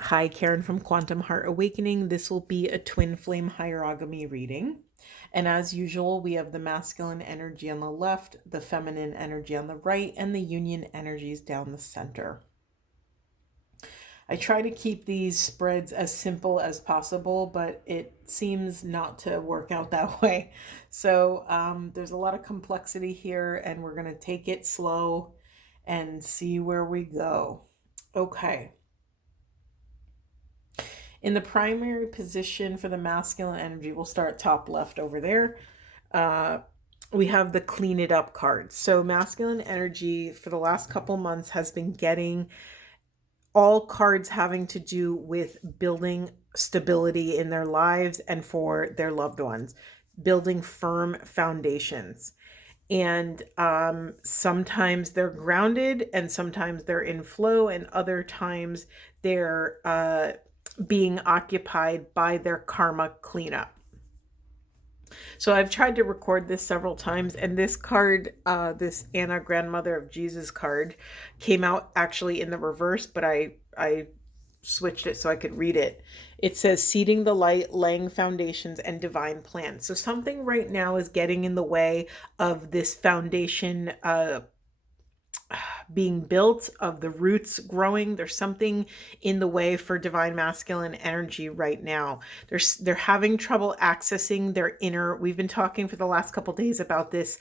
Hi, Karen from Quantum Heart Awakening. This will be a twin flame hierogamy reading. And as usual, we have the masculine energy on the left, the feminine energy on the right, and the union energies down the center. I try to keep these spreads as simple as possible, but it seems not to work out that way. So there's a lot of complexity here, and we're going to take it slow and see where we go. Okay. In the primary position for the masculine energy, we'll start top left over there. Uh, we have the clean it up cards. So masculine energy for the last couple months has been getting all cards having to do with building stability in their lives and for their loved ones, building firm foundations. And sometimes they're grounded and sometimes they're in flow, and other times they're being occupied by their karma cleanup. So I've tried to record this several times, and this card, this Anna Grandmother of Jesus card, came out actually in the reverse, but I switched it so I could read it. It says seeding the light, laying foundations, and divine plans. So something right now is getting in the way of this foundation being built, of the roots growing. There's something in the way for divine masculine energy right now. They're having trouble accessing their inner. We've been talking for the last couple days about this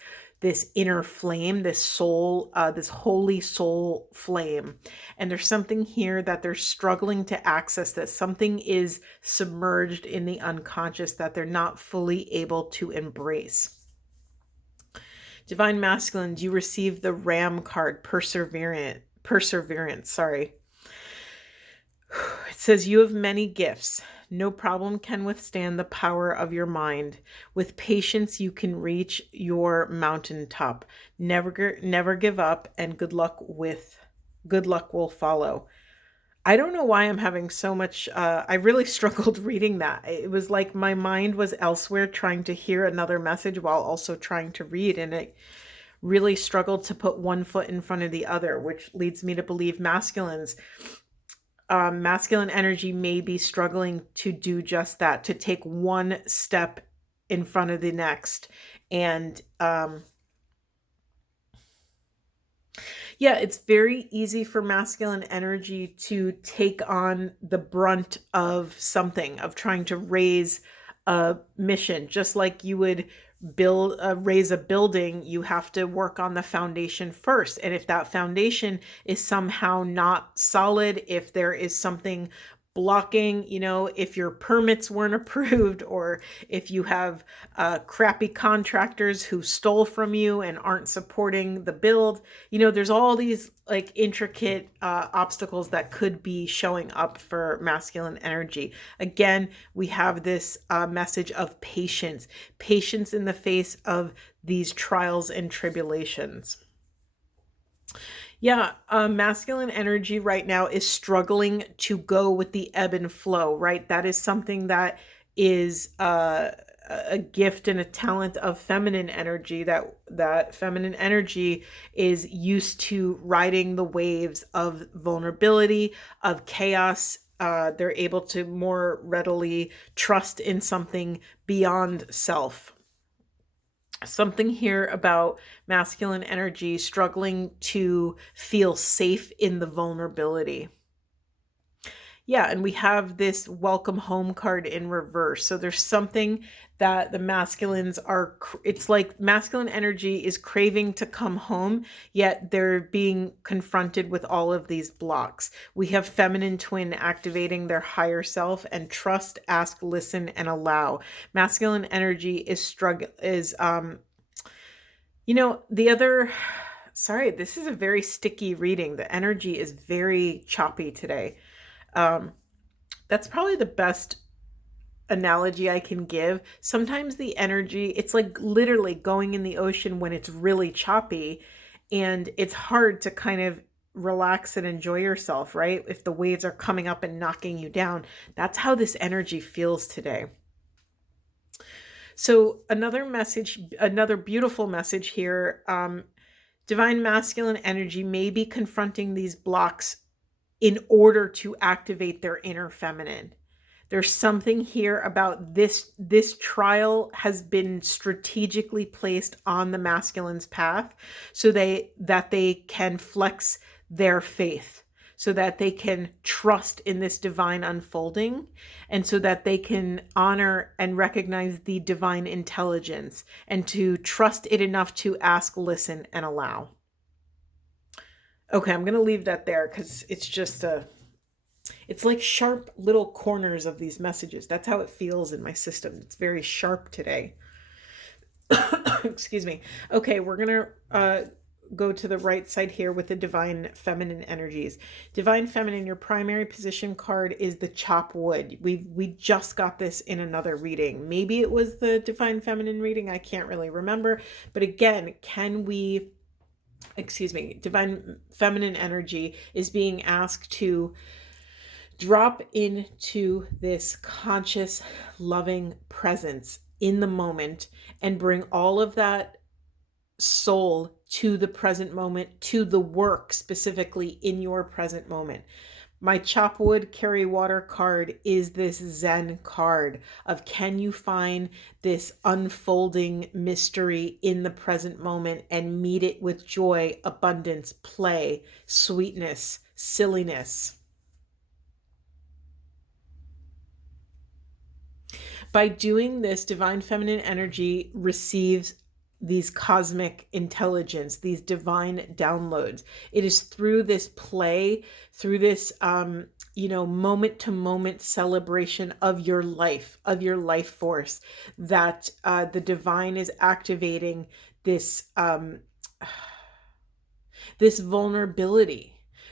inner flame, this soul, this holy soul flame. And there's something here that they're struggling to access. That something is submerged in the unconscious that they're not fully able to embrace. Divine Masculine, you receive the Ram card, Perseverance, sorry. It says, you have many gifts. No problem can withstand the power of your mind. With patience, you can reach your mountaintop. Never give up, and good luck will follow. I don't know why I'm having so much. I really struggled reading that. It was like my mind was elsewhere trying to hear another message while also trying to read. And it really struggled to put one foot in front of the other, which leads me to believe masculine energy may be struggling to do just that, to take one step in front of the next. And yeah, it's very easy for masculine energy to take on the brunt of something, of trying to raise a mission. Just like you would raise a building, you have to work on the foundation first. And if that foundation is somehow not solid, if there is something blocking, if your permits weren't approved, or if you have crappy contractors who stole from you and aren't supporting the build, there's all these like intricate obstacles that could be showing up for masculine energy. Again, we have this message of patience in the face of these trials and tribulations. Yeah, masculine energy right now is struggling to go with the ebb and flow, right? That is something that is a gift and a talent of feminine energy, that feminine energy is used to riding the waves of vulnerability, of chaos. They're able to more readily trust in something beyond self. Something here about masculine energy struggling to feel safe in the vulnerability. Yeah, and we have this welcome home card in reverse. So there's something that the masculines are, it's like masculine energy is craving to come home, yet they're being confronted with all of these blocks. We have feminine twin activating their higher self and trust, ask, listen, and allow. Masculine energy is the other, sorry, this is a very sticky reading. The energy is very choppy today. That's probably the best analogy I can give. Sometimes the energy, it's like literally going in the ocean when it's really choppy, and it's hard to kind of relax and enjoy yourself, right? If the waves are coming up and knocking you down. That's how this energy feels today. So another beautiful message here. Divine masculine energy may be confronting these blocks in order to activate their inner feminine. There's something here about this trial has been strategically placed on the masculine's path so that they can flex their faith, so that they can trust in this divine unfolding, and so that they can honor and recognize the divine intelligence and to trust it enough to ask, listen, and allow. Okay, I'm going to leave that there because it's like sharp little corners of these messages. That's how it feels in my system. It's very sharp today. Excuse me. Okay, we're going to go to the right side here with the divine feminine energies. Divine feminine, your primary position card is the chop wood. We just got this in another reading. Maybe it was the divine feminine reading. I can't really remember. But again, divine feminine energy is being asked to drop into this conscious, loving presence in the moment and bring all of that soul to the present moment, to the work specifically in your present moment. My chop wood, carry water card is this Zen card of, can you find this unfolding mystery in the present moment and meet it with joy, abundance, play, sweetness, silliness. By doing this, divine feminine energy receives these cosmic intelligence, these divine downloads. It is through this play, through this, moment to moment celebration of your life force, that the divine is activating this, this vulnerability.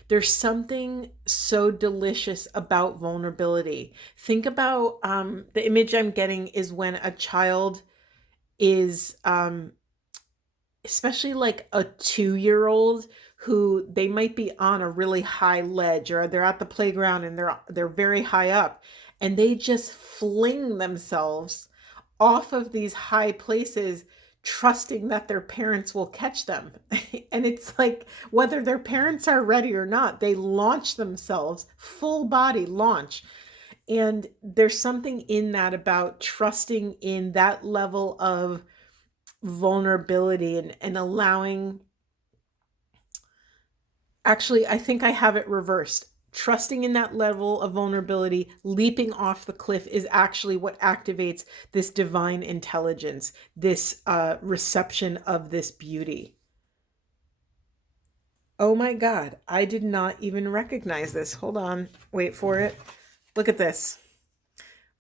There's something so delicious about vulnerability. Think about the image I'm getting is when a child is, especially like a 2-year-old who they might be on a really high ledge, or they're at the playground and they're very high up, and they just fling themselves off of these high places, trusting that their parents will catch them. And it's like, whether their parents are ready or not, they launch themselves, full body launch. And there's something in that about trusting in that level of vulnerability and allowing. Actually, I think I have it reversed. Trusting in that level of vulnerability, leaping off the cliff, is actually what activates this divine intelligence, this reception of this beauty. Oh my God, I did not even recognize this. Hold on, wait for it. Look at this.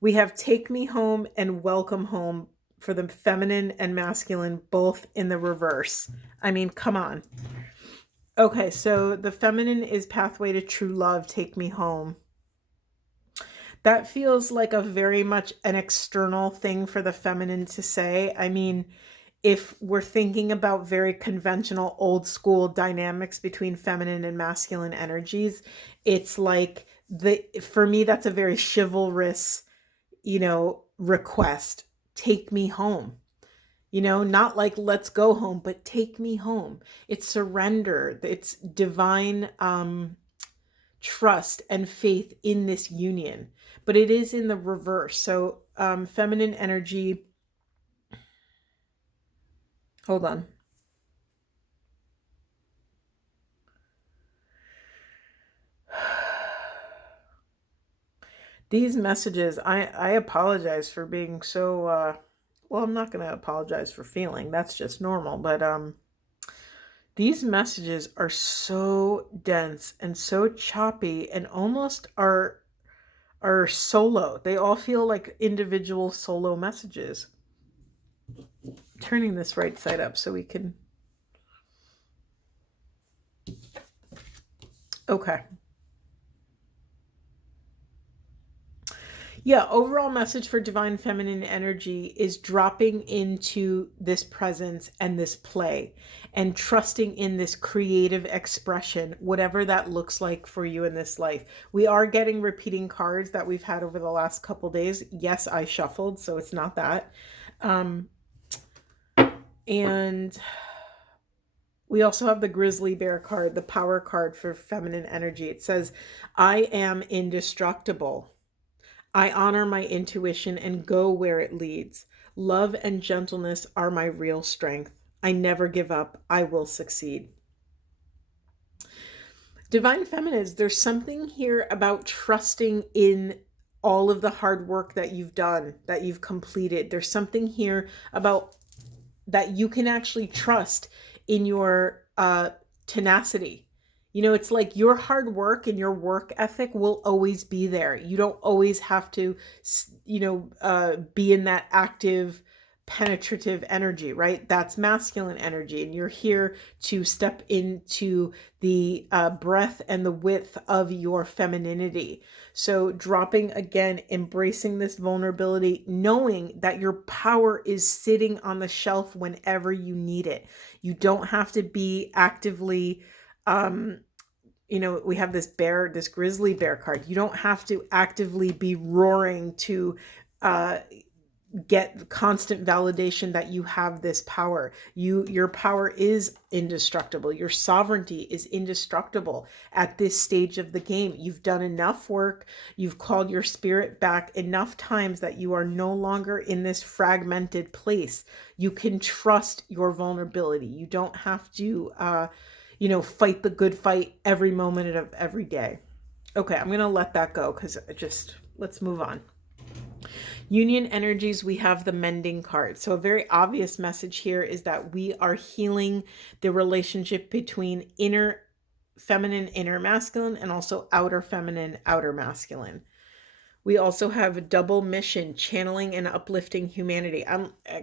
We have take me home and welcome home for the feminine and masculine, both in the reverse. I mean, come on. Okay, so the feminine is pathway to true love, take me home. That feels like a very much an external thing for the feminine to say. I mean, if we're thinking about very conventional old school dynamics between feminine and masculine energies, it's like for me, that's a very chivalrous, request. Take me home. Not like let's go home, but take me home. It's surrender. It's divine trust and faith in this union. But it is in the reverse. So feminine energy. Hold on. These messages, I apologize for being so, well, I'm not going to apologize for feeling. That's just normal. But these messages are so dense and so choppy and almost are solo. They all feel like individual solo messages. Turning this right side up so we can. Okay. Yeah, overall message for divine feminine energy is dropping into this presence and this play and trusting in this creative expression, whatever that looks like for you in this life. We are getting repeating cards that we've had over the last couple days. Yes, I shuffled, so it's not that. And We also have the grizzly bear card, the power card for feminine energy. It says, I am indestructible. I honor my intuition and go where it leads. Love and gentleness are my real strength. I never give up. I will succeed. Divine Feminines, there's something here about trusting in all of the hard work that you've done, that you've completed. There's something here about that you can actually trust in your tenacity. You know, it's like your hard work and your work ethic will always be there. You don't always have to, be in that active, penetrative energy, right? That's masculine energy. And you're here to step into the breadth and the width of your femininity. So dropping again, embracing this vulnerability, knowing that your power is sitting on the shelf whenever you need it. You don't have to be actively, we have this grizzly bear card. You don't have to actively be roaring to get constant validation that you have this power. Your power is indestructible. Your sovereignty is indestructible at this stage of the game. You've done enough work. You've called your spirit back enough times that you are no longer in this fragmented place. You can trust your vulnerability. You don't have to, fight the good fight every moment of every day. Okay, I'm going to let that go because let's move on. Union energies, we have the Mending card. So a very obvious message here is that we are healing the relationship between inner feminine, inner masculine, and also outer feminine, outer masculine. We also have a double mission, channeling and uplifting humanity.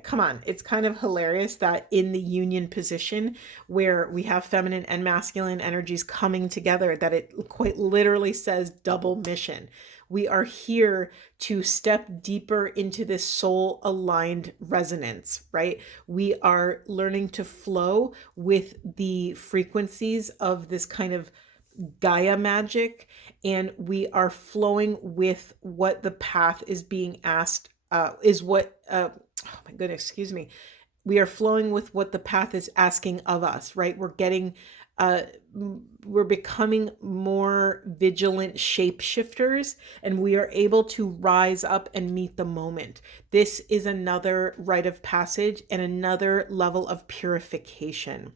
Come on, it's kind of hilarious that in the union position where we have feminine and masculine energies coming together, that it quite literally says double mission. We are here to step deeper into this soul aligned resonance, right? We are learning to flow with the frequencies of this kind of Gaia magic, and we are flowing with what the path is being asked, oh my goodness, excuse me. We are flowing with what the path is asking of us, right? We're becoming more vigilant shapeshifters, and we are able to rise up and meet the moment. This is another rite of passage and another level of purification.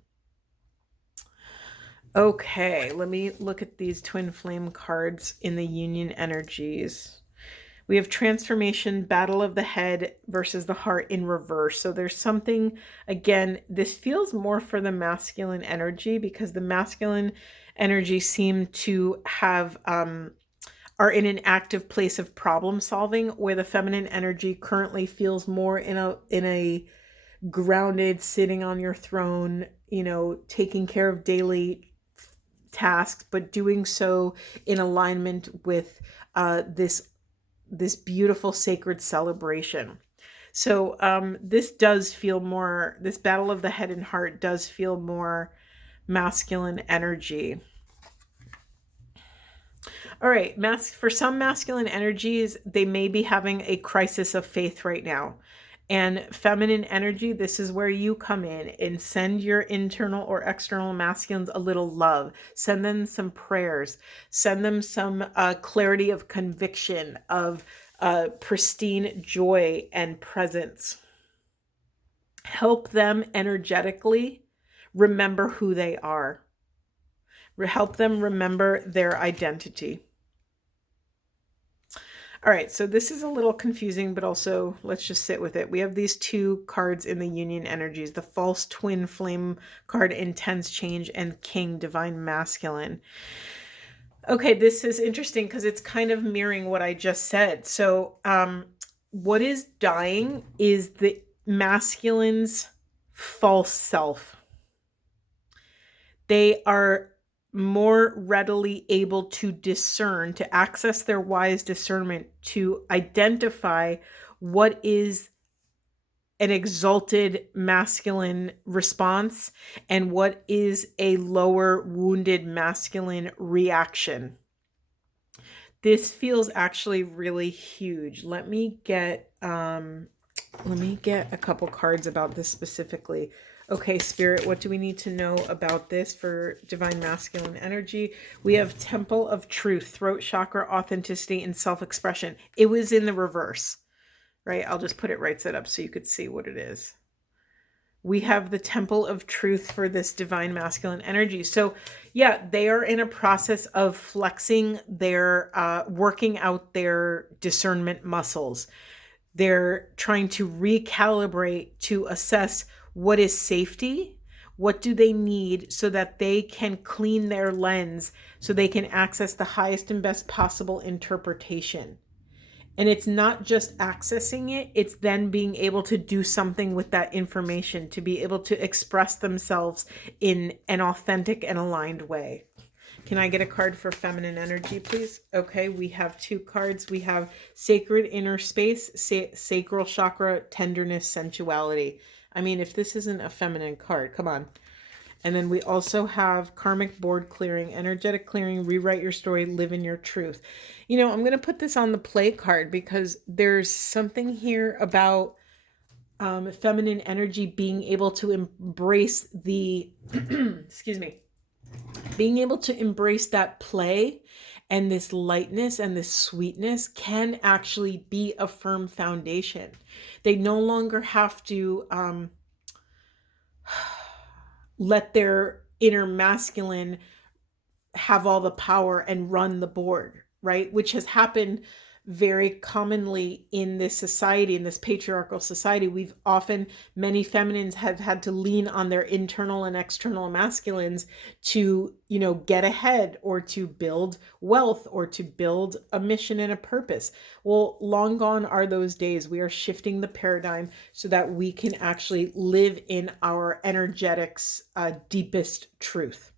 Okay, let me look at these twin flame cards in the union energies. We have transformation, battle of the head versus the heart in reverse. So there's something, again, this feels more for the masculine energy because the masculine energy seem to have, are in an active place of problem solving, where the feminine energy currently feels more in a grounded, sitting on your throne, taking care of daily tasks, but doing so in alignment with this beautiful sacred celebration. So this does feel more, this battle of the head and heart does feel more masculine energy. All right, for some masculine energies, they may be having a crisis of faith right now. And feminine energy, this is where you come in and send your internal or external masculines a little love. Send them some prayers. Send them some clarity of conviction, of pristine joy and presence. Help them energetically remember who they are. Help them remember their identity. All right, so this is a little confusing, but also let's just sit with it. We have these two cards in the union energies, the false twin flame card, intense change, and king, divine masculine. Okay, this is interesting because it's kind of mirroring what I just said. So what is dying is the masculine's false self. They are more readily able to discern, to access their wise discernment, to identify what is an exalted masculine response and what is a lower wounded masculine reaction. This feels actually really huge. Let me get a couple cards about this specifically. Okay, Spirit, what do we need to know about this for divine masculine energy? We have Temple of Truth, throat chakra, authenticity, and self-expression. It was in the reverse, right? I'll just put it right side up so you could see what it is. We have the Temple of Truth for this divine masculine energy. So yeah, they are in a process of flexing their, working out their discernment muscles. They're trying to recalibrate to assess what is safety, what do they need so that they can clean their lens so they can access the highest and best possible interpretation. And it's not just accessing it, it's then being able to do something with that information, to be able to express themselves in an authentic and aligned way. Can I get a card for feminine energy, please? Okay, we have 2 cards. We have sacred inner space, sacral chakra, tenderness, sensuality. I mean, if this isn't a feminine card, come on. And then we also have karmic board clearing, energetic clearing, rewrite your story, live in your truth. You know, I'm going to put this on the play card because there's something here about feminine energy being able to embrace the, excuse me, being able to embrace that play and this lightness and this sweetness can actually be a firm foundation. They no longer have to let their inner masculine have all the power and run the board, right? Which has happened very commonly in this society, in this patriarchal society. Many feminines have had to lean on their internal and external masculines to, get ahead or to build wealth or to build a mission and a purpose. Well, long gone are those days. We are shifting the paradigm so that we can actually live in our energetics' deepest truth.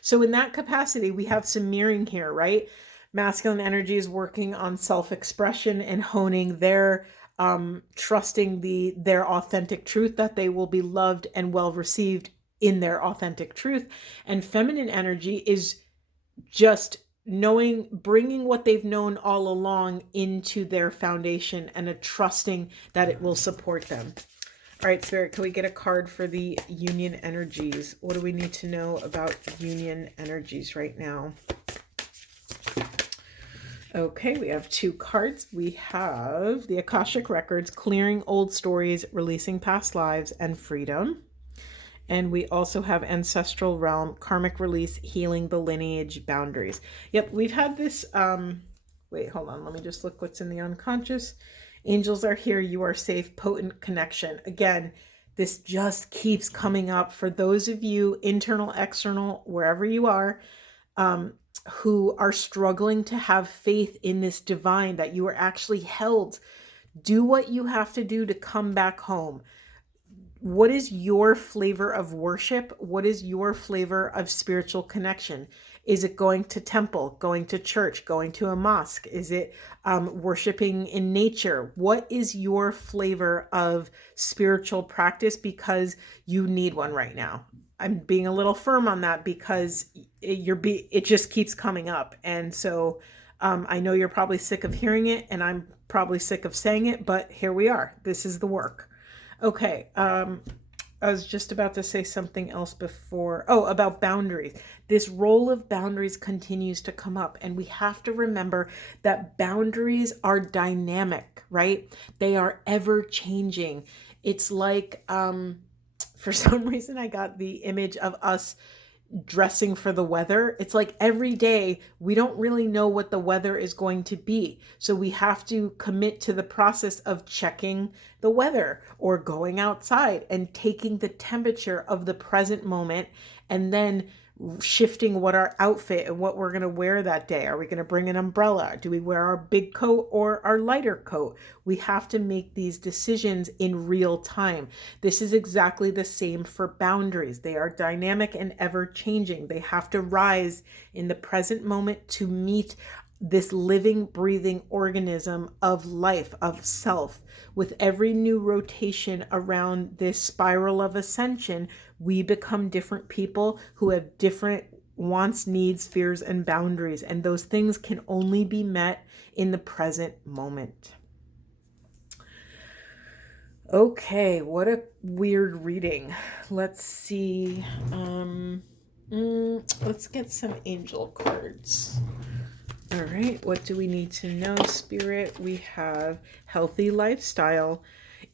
So in that capacity, we have some mirroring here, right? Masculine energy is working on self-expression and honing their trusting their authentic truth, that they will be loved and well received in their authentic truth. And feminine energy is just bringing what they've known all along into their foundation and a trusting that it will support them. All right, Spirit, can we get a card for the union energies? What do we need to know about union energies right now? Okay, we have 2 cards. We have the Akashic Records, clearing old stories, releasing past lives, and freedom. And we also have Ancestral Realm, karmic release, healing the lineage boundaries. Yep, we've had this, wait, hold on. Let me just look what's in the unconscious. Angels are here. You are safe. Potent connection. Again, this just keeps coming up for those of you, internal, external, wherever you are, who are struggling to have faith in this divine, that you are actually held. Do what you have to do to come back home. What is your flavor of worship? What is your flavor of spiritual connection? Is it going to temple, going to church, going to a mosque? Is it worshiping in nature? What is your flavor of spiritual practice? Because you need one right now. I'm being a little firm on that because it just keeps coming up. And so I know you're probably sick of hearing it, and I'm probably sick of saying it, but here we are. This is the work. Okay, I was just about to say something else before. Oh, about boundaries. This role of boundaries continues to come up, and we have to remember that boundaries are dynamic, right? They are ever changing. It's like, for some reason, I got the image of us dressing for the weather. It's like every day we don't really know what the weather is going to be. So we have to commit to the process of checking the weather or going outside and taking the temperature of the present moment, and then shifting what our outfit and what we're going to wear that day. Are we going to bring an umbrella? Do we wear our big coat or our lighter coat? We have to make these decisions in real time. This is exactly the same for boundaries. They are dynamic and ever changing. They have to rise in the present moment to meet this living, breathing organism of life, of self. With every new rotation around this spiral of ascension, we become different people who have different wants, needs, fears, and boundaries. And those things can only be met in the present moment. Okay, what a weird reading. Let's see. Let's get some angel cards. All right, what do we need to know, Spirit? We have healthy lifestyle.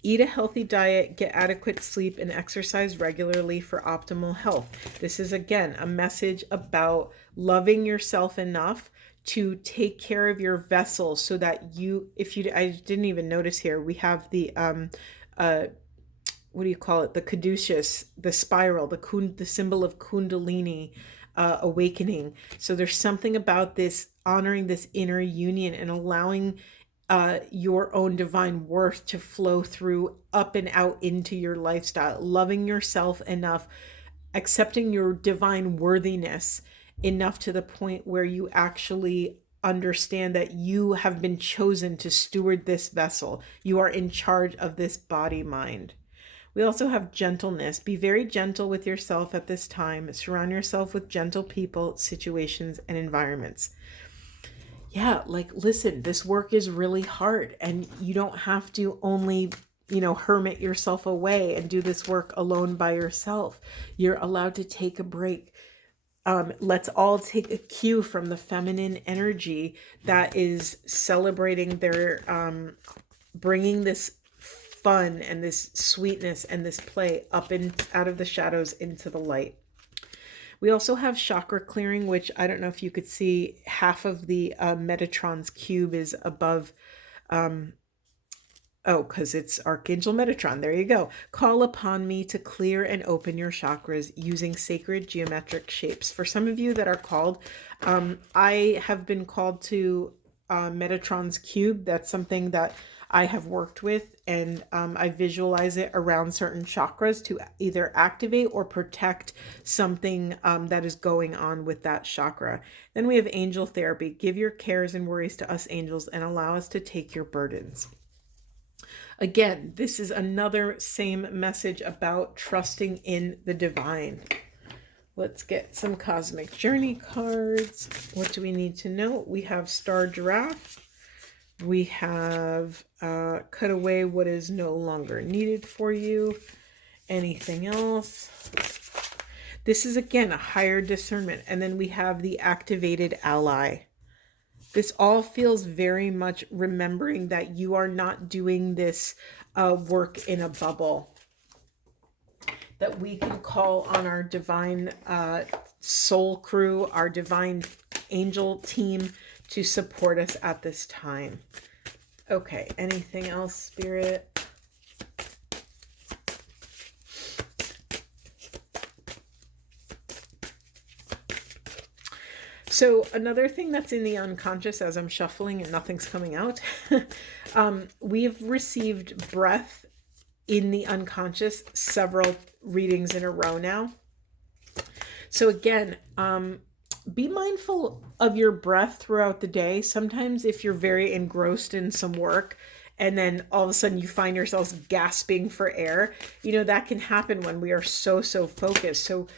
Eat a healthy diet, get adequate sleep, and exercise regularly for optimal health. This is, again, a message about loving yourself enough to take care of your vessel so that you, I didn't even notice here, we have the, what do you call it? The caduceus, the spiral, the symbol of Kundalini awakening. So there's something about this honoring this inner union and allowing your own divine worth to flow through up and out into your lifestyle, loving yourself enough, accepting your divine worthiness enough to the point where you actually understand that you have been chosen to steward this vessel. You are in charge of this body mind. We also have gentleness. Be very gentle with yourself at this time. Surround yourself with gentle people, situations, and environments. Yeah, like, listen, this work is really hard, and you don't have to only, hermit yourself away and do this work alone by yourself. You're allowed to take a break. Let's all take a cue from the feminine energy that is celebrating their, bringing this fun and this sweetness and this play up and out of the shadows into the light. We also have chakra clearing, which I don't know if you could see, half of the Metatron's cube is above. Because it's Archangel Metatron. There you go. Call upon me to clear and open your chakras using sacred geometric shapes. For some of you that are called, I have been called to Metatron's cube. That's something that I have worked with, and I visualize it around certain chakras to either activate or protect something that is going on with that chakra. Then we have angel therapy. Give your cares and worries to us angels and allow us to take your burdens. Again, this is another same message about trusting in the divine. Let's get some cosmic journey cards. What do we need to know? We have Star Giraffe. We have cut away what is no longer needed for you. Anything else? This is, again, a higher discernment. And then we have the activated ally. This all feels very much remembering that you are not doing this work in a bubble. That we can call on our divine soul crew, our divine angel team to support us at this time. Okay, anything else, Spirit? So another thing that's in the unconscious as I'm shuffling and nothing's coming out, we've received breath in the unconscious several readings in a row now. So again, be mindful of your breath throughout the day. Sometimes if you're very engrossed in some work and then all of a sudden you find yourselves gasping for air, that can happen when we are so focused. So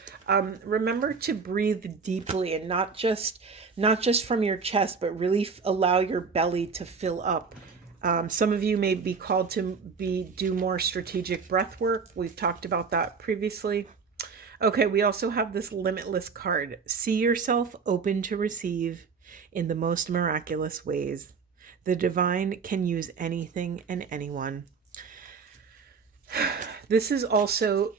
remember to breathe deeply, and not just from your chest, but really allow your belly to fill up. Some of you may be called to do more strategic breath work. We've talked about that previously. Okay, we also have this limitless card. See yourself open to receive in the most miraculous ways. The divine can use anything and anyone. This is also,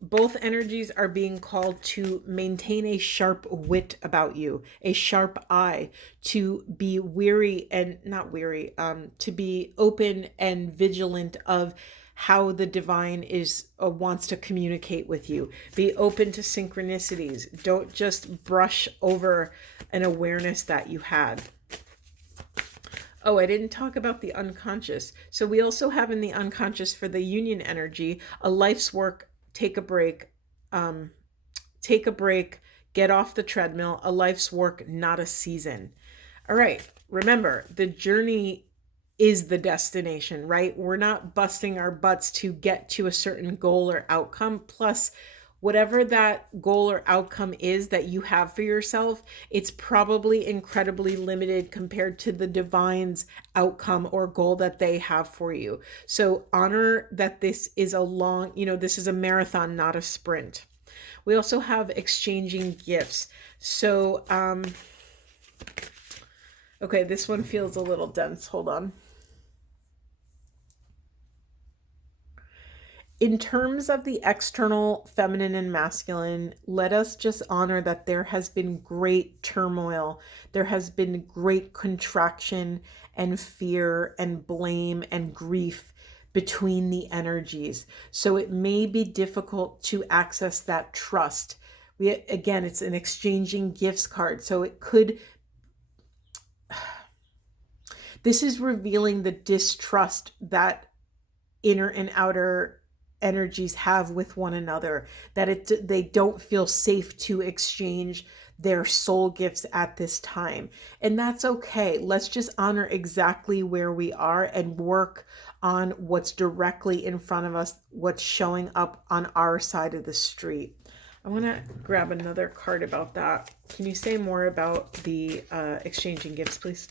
both energies are being called to maintain a sharp wit about you, a sharp eye, to be weary and not weary, to be open and vigilant of how the divine wants to communicate with you. Be open to synchronicities. Don't just brush over an awareness that you had. Oh, I didn't talk about the unconscious. So we also have in the unconscious for the union energy, a life's work, take a break, get off the treadmill, a life's work, not a season. All right, remember, the journey is the destination, right? We're not busting our butts to get to a certain goal or outcome. Plus, whatever that goal or outcome is that you have for yourself, it's probably incredibly limited compared to the divine's outcome or goal that they have for you. So honor that this is a long, this is a marathon, not a sprint. We also have exchanging gifts. So, okay, this one feels a little dense. Hold on. In terms of the external feminine and masculine, let us just honor that there has been great turmoil. There has been great contraction and fear and blame and grief between the energies. So it may be difficult to access that trust. Again, it's an exchanging gifts card. So it could, this is revealing the distrust that inner and outer energies have with one another, that they don't feel safe to exchange their soul gifts at this time. And that's okay. Let's just honor exactly where we are and work on what's directly in front of us, what's showing up on our side of the street. I want to grab another card about that. Can you say more about the exchanging gifts, please?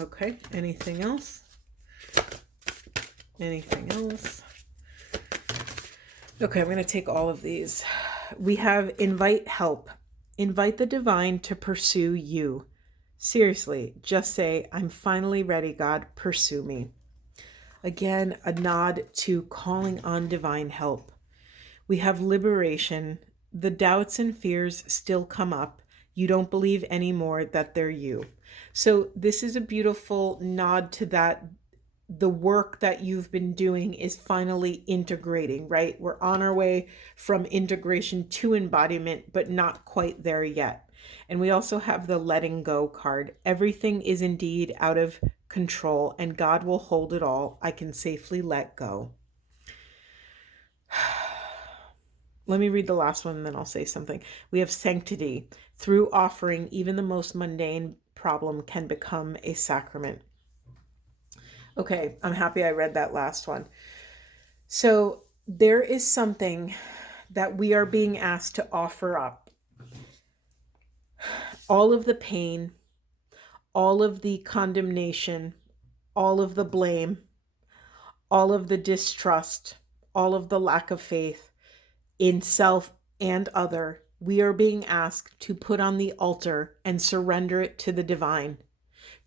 Okay, anything else? Anything else? Okay, I'm going to take all of these. We have invite help. Invite the divine to pursue you. Seriously, just say, I'm finally ready, God, pursue me. Again, a nod to calling on divine help. We have liberation. The doubts and fears still come up. You don't believe anymore that they're you. So this is a beautiful nod to that. The work that you've been doing is finally integrating, right? We're on our way from integration to embodiment, but not quite there yet. And we also have the letting go card. Everything is indeed out of control and God will hold it all. I can safely let go. Let me read the last one and then I'll say something. We have sanctity. Through offering, even the most mundane problem can become a sacrament. Okay, I'm happy I read that last one. So there is something that we are being asked to offer up. All of the pain, all of the condemnation, all of the blame, all of the distrust, all of the lack of faith in self and other, we are being asked to put on the altar and surrender it to the divine,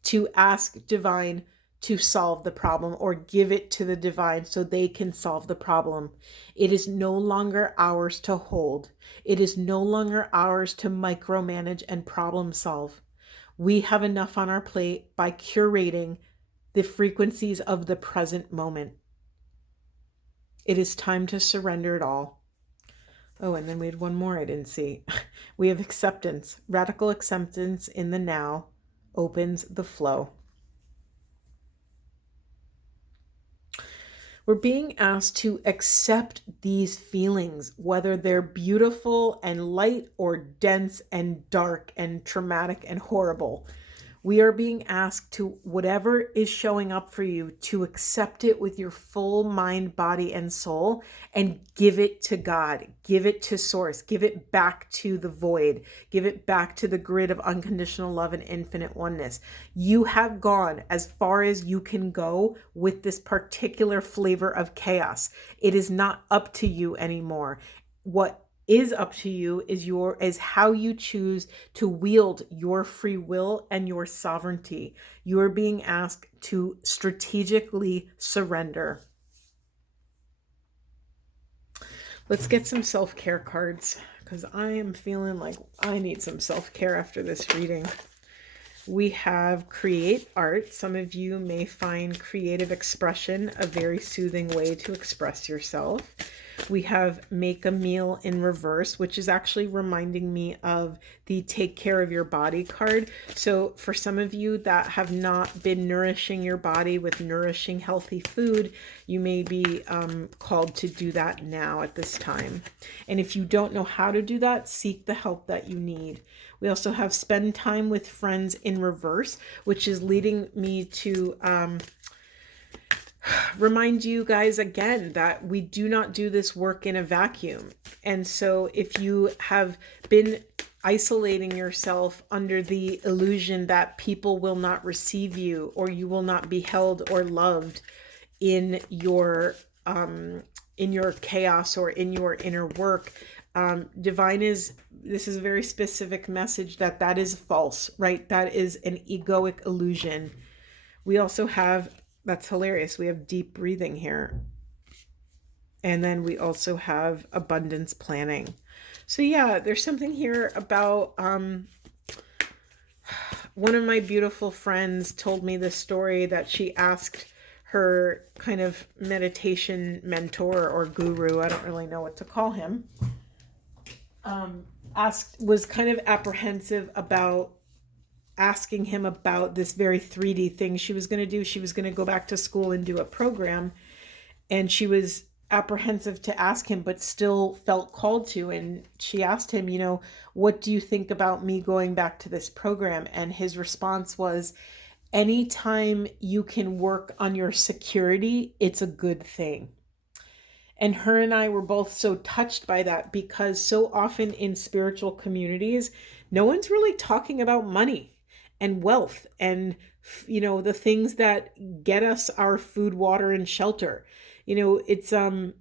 to ask divine to solve the problem or give it to the divine so they can solve the problem. It is no longer ours to hold. It is no longer ours to micromanage and problem solve. We have enough on our plate by curating the frequencies of the present moment. It is time to surrender it all. Oh, and then we had one more I didn't see. We have acceptance. Radical acceptance in the now opens the flow. We're being asked to accept these feelings, whether they're beautiful and light or dense and dark and traumatic and horrible. We are being asked to, whatever is showing up for you, to accept it with your full mind, body, and soul and give it to God. Give it to Source. Give it back to the void. Give it back to the grid of unconditional love and infinite oneness. You have gone as far as you can go with this particular flavor of chaos. It is not up to you anymore. What is up to you is how you choose to wield your free will and your sovereignty. You are being asked to strategically surrender. Let's get some self-care cards because I am feeling like I need some self-care after this reading. We have create art. Some of you may find creative expression a very soothing way to express yourself. We have make a meal in reverse, which is actually reminding me of the take care of your body card. So for some of you that have not been nourishing your body with nourishing, healthy food, you may be called to do that now at this time. And if you don't know how to do that, seek the help that you need. We also have spend time with friends in reverse, which is leading me to remind you guys again that we do not do this work in a vacuum. And so if you have been isolating yourself under the illusion that people will not receive you, or you will not be held or loved in your chaos or in your inner work, this is a very specific message that is false, right? That is an egoic illusion. We also have, that's hilarious, we have deep breathing here. And then we also have abundance planning. So yeah, there's something here about, one of my beautiful friends told me this story that she asked her kind of meditation mentor or guru, I don't really know what to call him, was kind of apprehensive about asking him about this very 3D thing she was going to do. She was going to go back to school and do a program, and she was apprehensive to ask him, but still felt called to. And she asked him, what do you think about me going back to this program? And his response was, anytime you can work on your security, it's a good thing. And her and I were both so touched by that, because so often in spiritual communities, no one's really talking about money and wealth and, the things that get us our food, water, and shelter. It's a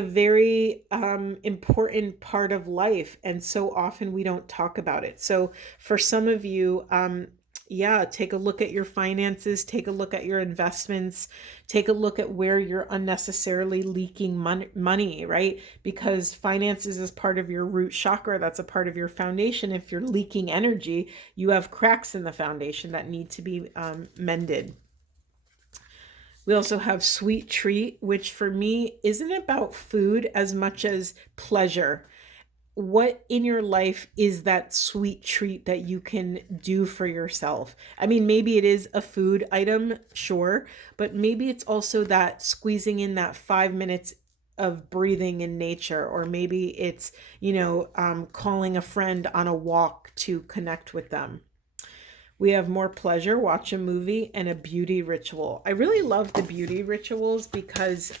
very important part of life, and so often we don't talk about it. So for some of you, take a look at your finances, take a look at your investments, take a look at where you're unnecessarily leaking money, right? Because finances is part of your root chakra. That's a part of your foundation. If you're leaking energy, you have cracks in the foundation that need to be mended. We also have sweet treat, which for me isn't about food as much as pleasure. What in your life is that sweet treat that you can do for yourself? I mean, maybe it is a food item, sure, but maybe it's also that squeezing in that 5 minutes of breathing in nature, or maybe it's, calling a friend on a walk to connect with them. We have more pleasure, watch a movie, and a beauty ritual. I really love the beauty rituals because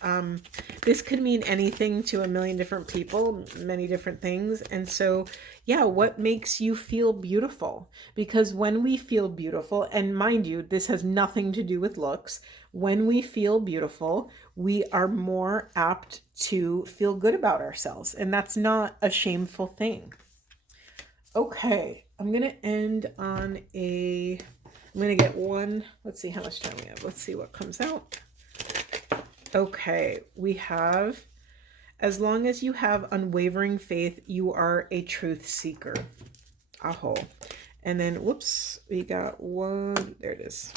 this could mean anything to a million different people, many different things. And so, what makes you feel beautiful? Because when we feel beautiful, and mind you, this has nothing to do with looks, when we feel beautiful, we are more apt to feel good about ourselves. And that's not a shameful thing. Okay, I'm going to end on I'm going to get one. Let's see how much time we have. Let's see what comes out. Okay, we have, as long as you have unwavering faith, you are a truth seeker. Aho. And then, we got one. There it is.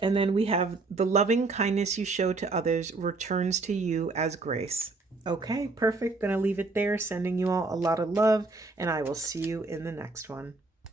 And then we have, the loving kindness you show to others returns to you as grace. Okay, perfect. Gonna leave it there, sending you all a lot of love, and I will see you in the next one.